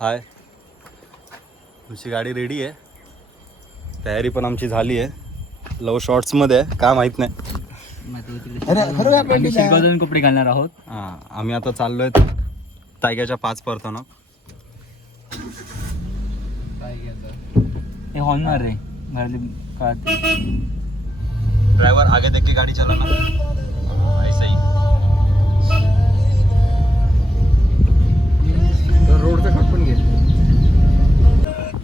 हाय, तुमची गाडी रेडी आहे. तयारी पण आमची झाली आहे. लव शॉर्ट्समध्ये आहे का माहीत नाही. आम्ही शिरगाव कपडे घालणार आहोत. हां, आम्ही आता चाललोय तायग्याच्या 5 परताना. हे हॉर्नर रे घरातली कळते. ड्राइवर आगे देख के गाड़ी चलाना. ऐसा ही रोडचा शॉट पण घे.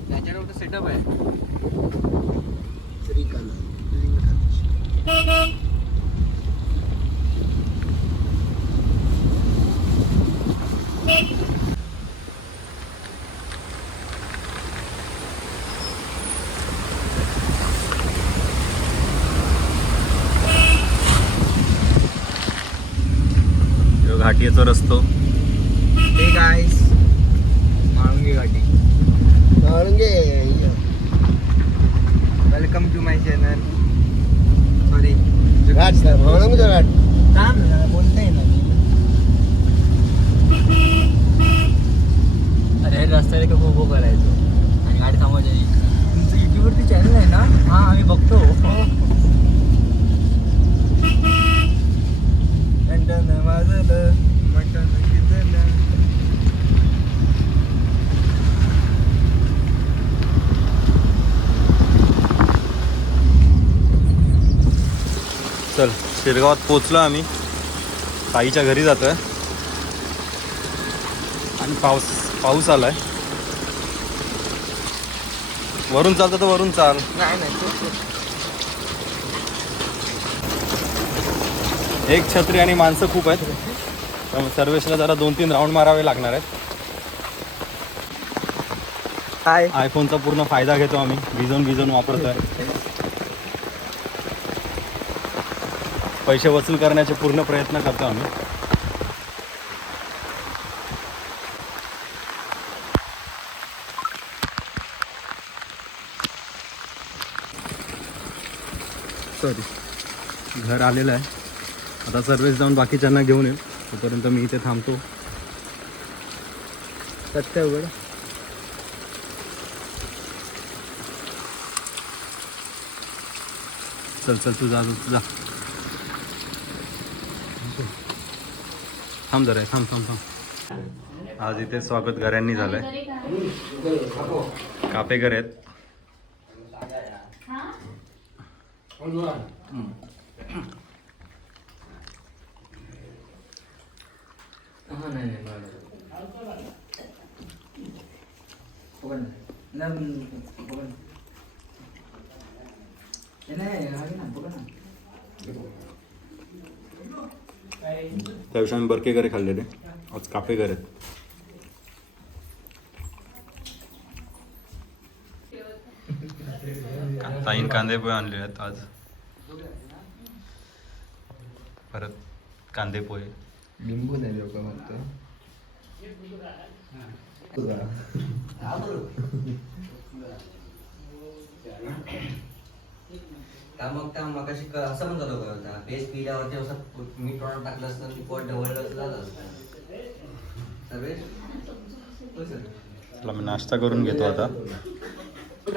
त्याच्यावर सेटअप आहे. घाटीचा रस्तो. हे गाईस माळुंगे घाटी. Welcome to my channel. Sorry घाट सर माळुंगे घाट काम बोलताय ना. अरे रस्त्याला खूप उभं करायचो आणि गाडी थांबवायची. तुमचं युट्यूबवरती चॅनल आहे ना? हां आम्ही बघतो. वाजलं मटण शिजलं. चल, शिरगावात पोचलो आम्ही. ताईच्या घरी जातोय आणि पाऊस आलाय. वरून चालतं तर वरून चाल. एक छत्री आणि माणसं खूप आहेत, त्यामुळे सर्वेशला जरा 2-3 राऊंड मारावे लागणार आहेत. आयफोनचा पूर्ण फायदा घेतो आम्ही. भिजवून वापरतोय. पैसे वसूल करण्याचे पूर्ण प्रयत्न करतो आम्ही. सॉरी, घर आलेलं आहे. आता सर्व्हिस जाऊन बाकीच्यांना घेऊन येऊ. तोपर्यंत मी इथे थांबतो. सत्य उघड. चल तू जा. थांब जरा, थांब. आज इथे स्वागत घरांनी झालंय. कापेकर आहेत. त्याविषयी आम्ही बरकेकरे खाल्लेले. आज कापेकर आहेत. ताईन कांदे पोहे आणले आहेत आज. परत कांदे पोहे. लिंबू नाही लोक म्हणतो. मग असं म्हणतो लोक पेस्ट पिल्यावरती असं मीठ प्रमाण टाकलं असतं की पोट ढवळलं झालं असतं. चला मी नाश्ता करून घेतो आता. चल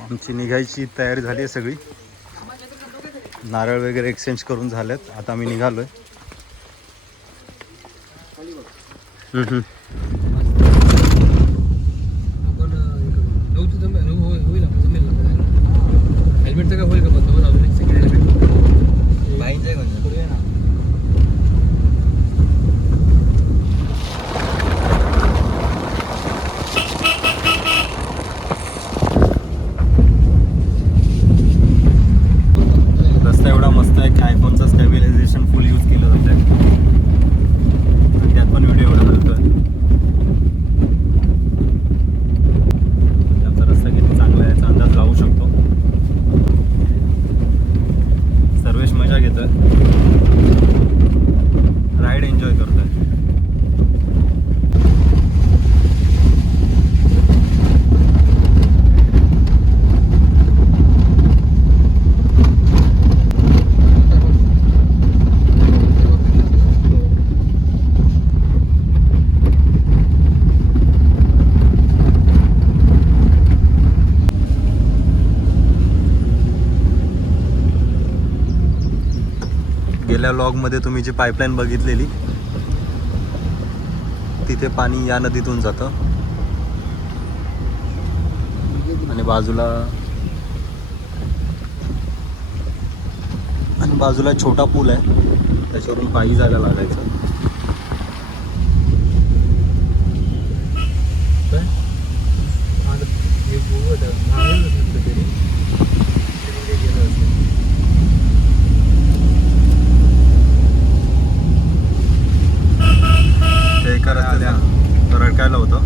आमची निघायची तयारी झाली आहे सगळी. नारळ वगैरे एक्सचेंज करून झालेत. आता आम्ही निघालोय. हेल्मेटचं काय होईल का? बंद अजून एक सेकंड हेल्मेट बाईंचं आहे म्हणजे पुढे ना. रस्ता एवढा मस्त आहे की आयफोनचा स्टॅबिलायझेशन फुल यूज केलं जातं. त्यात पण व्हिडिओ एवढा चालतोय. गेल्या व्लॉगमध्ये तुम्ही जी पाईपलाईन बघितलेली तिथे पाणी या नदीतून जातं आणि बाजूला छोटा पूल आहे, त्याच्यावरून पायी जायला लागायचं. ते एका रस्त्यात रडकायला होतं,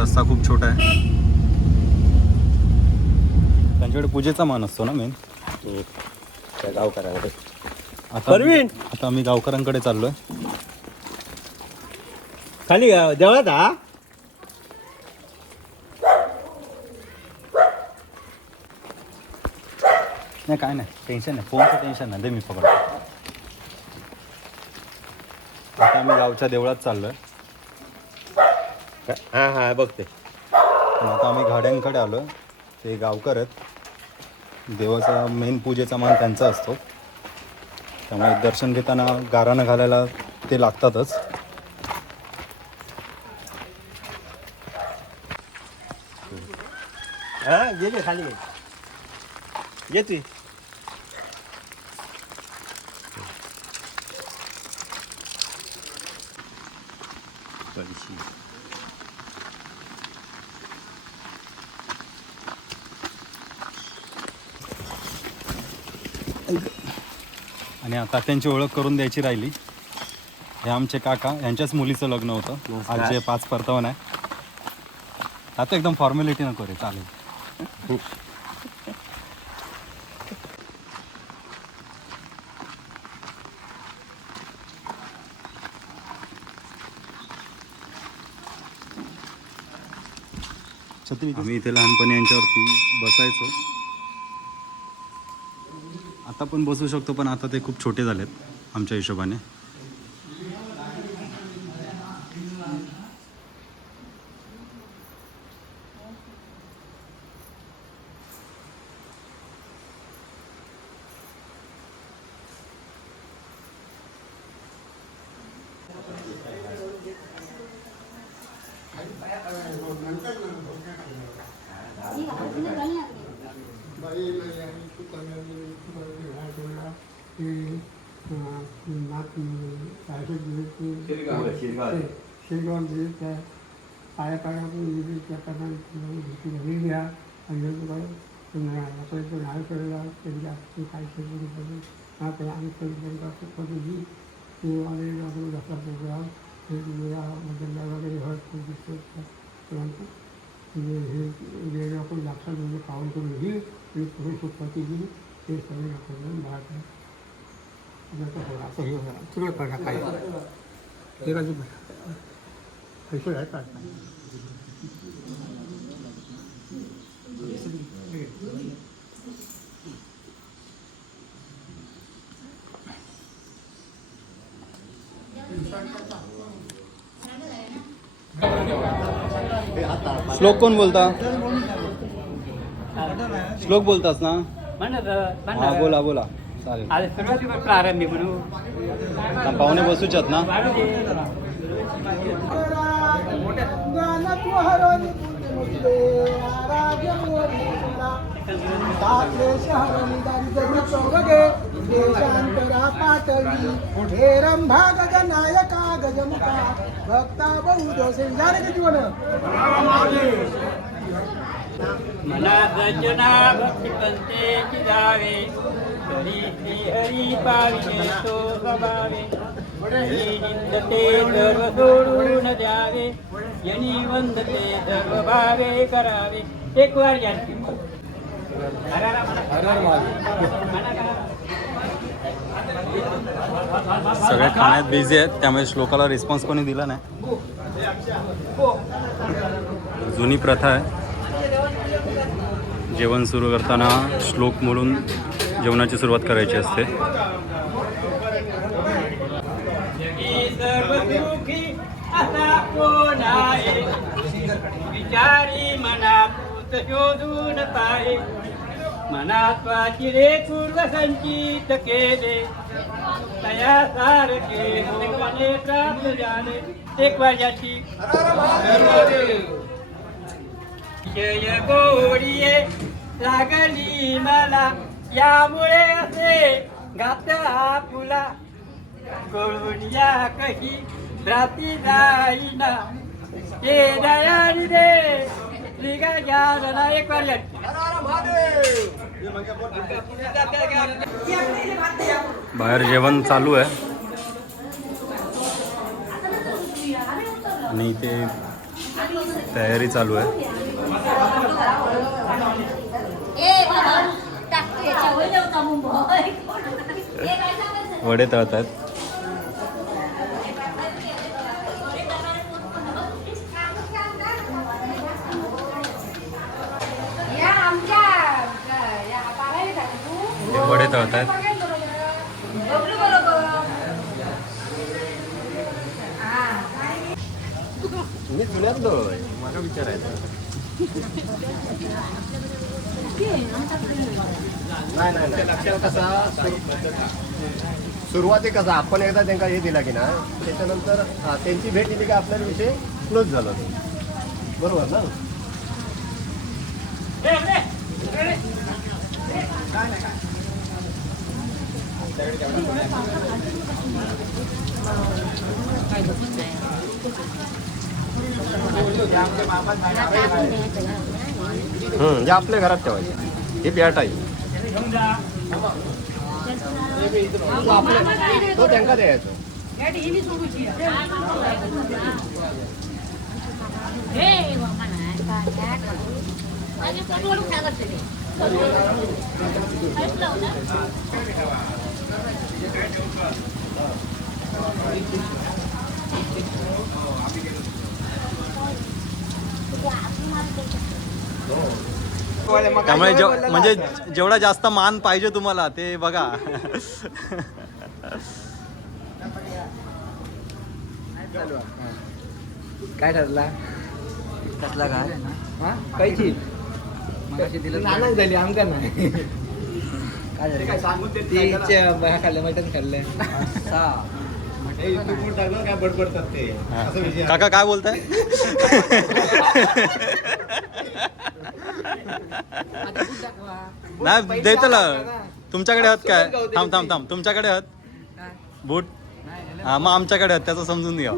रस्ता खूप छोटा आहे. त्यांच्याकडे पूजेचा मान असतो ना मेन. गावकऱ्याकडे आता आम्ही गावकऱ्यांकडे चाललोय. खाली देवळात हा नाही काय नाही, टेन्शन नाही, फोनचं टेन्शन नाही, दे मी पकडतो. आता आम्ही गावच्या देवळात चाललोय. हा हा बघते. पण आता आम्ही गाड्यांकडे आलोय. ते गावकर आहेत, देवाचा मेन पूजेचा मान त्यांचा असतो, त्यामुळे दर्शन घेताना गाराणं घालायला ते लागतातच. हा घे खाली घे तू. आणि आता त्यांची ओळख करून द्यायची राहिली. हे आमचे काका, यांच्याच मुलीचं लग्न होतं. आज जे 5 परतावण आहे. आता एकदम फॉर्मॅलिटी नको रे, चालेल. आम्ही इथे लहानपणी यांच्यावरती बसायचो. आता पण बसू शकतो, पण आता ते खूप छोटे झालेत आमच्या हिशोबाने. शिरगाव त्या पाया पाड्यातून प्रकाराने भीती झालेली आहे. आणि आपल्याकडे नाव केलेला त्यांच्या काही शेतकरी आपण आम्ही पद्धती ते आलेले जसा प्रोग्राम हे वगैरे हळद दिसतो. हे वेळ आपण लक्षात म्हणजे पाहून करून घेईल आणि पुढे सुरुवाती दिली ते सगळे आपण बाळा असं हे तुला कळणार काय हे बाजू पैसे आहे का श्लोक कोण बोलता? श्लोक बोलतास ना? हा बोला बोला, चालेल. आज सुरुवातीवर प्रारंभी म्हणू पाहुणे बसूच्यात ना? देशांतरा पाटली हे रंभा गजनायका गजमुखा भक्ता बहुदोषे जाने किती म्हण मना रचना भक्ती पंतेची जावे तरी श्री हरी पाविले तो स्वभावे यनी निंदते सर्व सोडून द्यावे यनी वंदते सर्व भावे करावे. एक वार घ्या. सगळे खाण्यात बिझी आहेत, त्यामुळे श्लोकाला रिस्पॉन्स कोणी दिला नाही. जुनी प्रथा आहे, जेवण सुरू करताना श्लोक म्हणून जेवणाची सुरुवात करायची असते. विचारी मनापूत शोधून पाहे मनात वाचिरे पूर्व संचित केले तया सारखे लोकाने प्राप्त झाले एक वाजाची जय गोडीये लागली मला यामुळे असे घात हा फुला कळून या कशी भ्राती जाईना हे दयाळी रे श्रीगा जालना एक वाजाची बाहेर जेवण चालू आहे आणि इथे तयारी चालू आहे. वडे तळत आहेत. वडे तळत आहेत. मी जुन्यातलो आहे, मला विचारायचं नाही लक्षात कसा सुरुवाती कसा आपण एकदा त्यांना हे दिला की ना त्याच्यानंतर त्यांची भेट दिली की आपल्याला विषय क्लोज झाला बरोबर ना. जे आपल्या घरात ठेवायचे हे बॅट आहे तो त्यांना द्यायचं. त्यामुळे म्हणजे जेवढा जास्त मान पाहिजे तुम्हाला ते बघा. काय ठरला कसला काय कायची नानक झाली आमका नाही काय झालं खाल्लं मटन खाल्लंय काय बडबडतात ते काका काय बोलताय? नाही देतला तुमच्याकडे आहात काय? थांब थांब थांब तुमच्याकडे आहात बूट? हा मग आमच्याकडे आहात त्याचं समजून घ्या.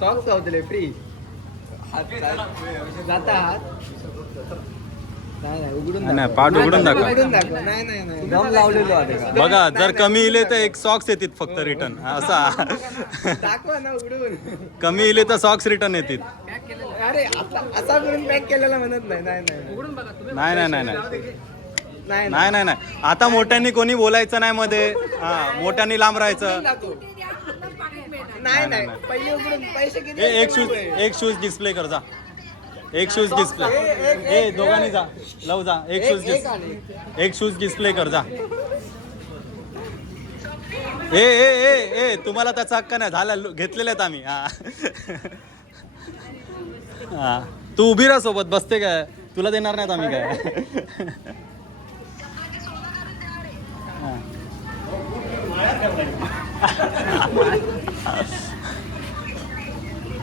सॉक्स गावतले फ्री जाता हात उघडून नाही पाठ उघडून दाखवा. नाही दम लावलेलो आहे बघा जर कमी इले तर एक सॉक्स येतात फक्त रिटर्न असा. दाखवा ना उघडून. कमी इले तर सॉक्स रिटर्न येतात. अरे असा करून पॅक केलेला म्हणत नाही नाही नाही नाही नाही नाही नाही नाही आता मोठ्यांनी कोणी बोलायचं नाही मध्ये. हा मोठ्यांनी लांब राहायचं. नाही पहिले उघडून पैसे किती एक शूज डिस्प्ले कर जा. एक शूज डिस्प्ले ए दोघांनी जा लव जा. एक शूज डिस्प्ले कर जा. ए ए ए ए तुम्हाला त्याचा हक्क नाही झाला घेतलेले आहेत आम्ही. हा तू उभी राहा सोबत बसते काय तुला देणार नाहीत आम्ही काय.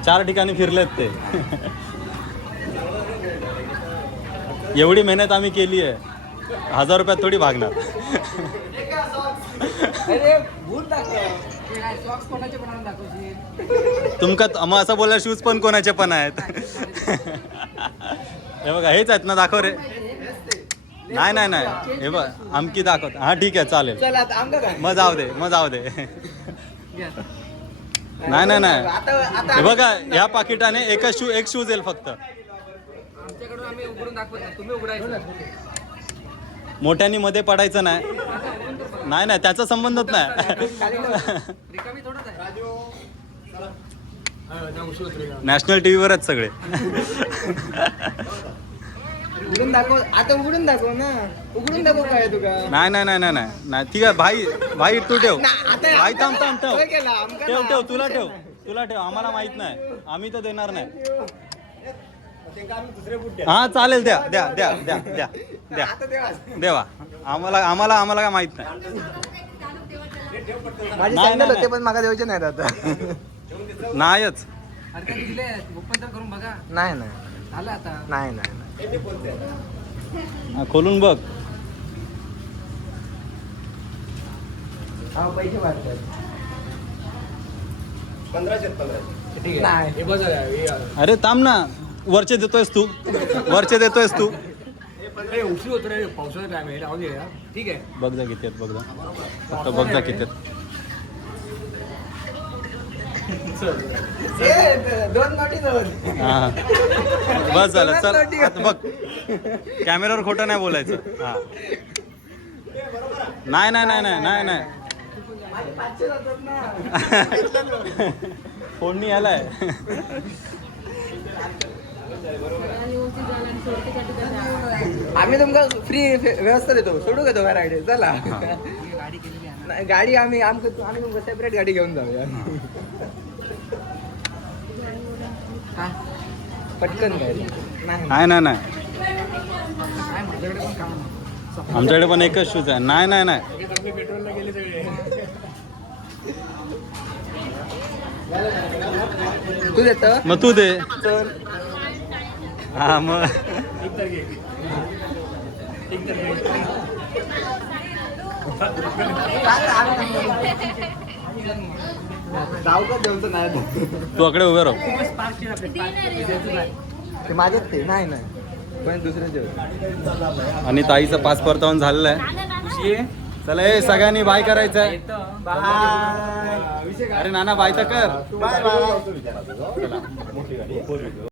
चार ठिकाणी फिरलेत ते. एवढी मेहनत आम्ही केली आहे 1000 रुपयात थोडी भागणार. तुमका मग असं बोला शूज पण कोणाचे पण आहेत. हे बघा हेच आहेत ना दाखव रे. नाही नाही नाही हे बघ आमकी दाखवत. हा ठीक आहे चालेल मग जाऊ दे. नाही नाही नाही हे बघा ह्या पाकिटाने एक शूज येईल फक्त. मोठ्यानी मध्ये पडायचं नाही. नाही नाही त्याचा संबंधच नाही. नॅशनल टीव्हीवरच सगळे. उघडून दाखव आता. उघडून दाखव ना. उघडून दाखव काय तुका. नाही नाही नाही नाही नाही ठीक आहे भाई तू ठेव. भाई थांब ठेव तुला ठेव आम्हाला माहित नाही आम्ही तर देणार नाही. त्यांना आम्ही दुसरे बूट द्या. हा चालेल, द्या द्या द्या द्या द्या द्या आता देवा. देवा. आम्हाला काय माहित नाही. माझी नाही, सँडल नाही, होते पण मागा द्यायचे नाहीत आता. नाहीच. नाही नाही नाही नाही त्यांनी बोलते आता. हा, खोलून बघ. पैसे वाटतात 1500. नाही अरे थांब ना, वरचे देतोयस तू. पावसाचा टाइम आहे राहू दे यार. ठीक आहे बघ जा किती आहेत, बघ जा फक्त बघ जा किती आहेत. दोन नोटी दोन. हा बस झालं, चल आता बघ. कॅमेऱ्यावर खोटं नाही बोलायचं. हा नाही नाही नाही नाही नाही नाही फोडणी आलाय. आम्ही तुमका फ्री व्यवस्था देतो, सोडू घेतो का राईड. चला नाही, गाडी आम्ही तुमका सेपरेट गाडी घेऊन जाऊया. पटकन गाडी नाही नाही नाही नाही आमच्याकडे पण एकच शूज आहे. नाही नाही नाही तू देत मग तू दे. हा मग जाऊ का देऊन तर नाही. तू अकडे उभे राहू. ते माझ्यात ते नाही नाही पण दुसरं जेवण. आणि ताईचा पास परतावून झालेला आहे. चला हे सगळ्यांनी बाय करायचं आहे. बाय. अरे नाना बाय तर कर. Bye bye.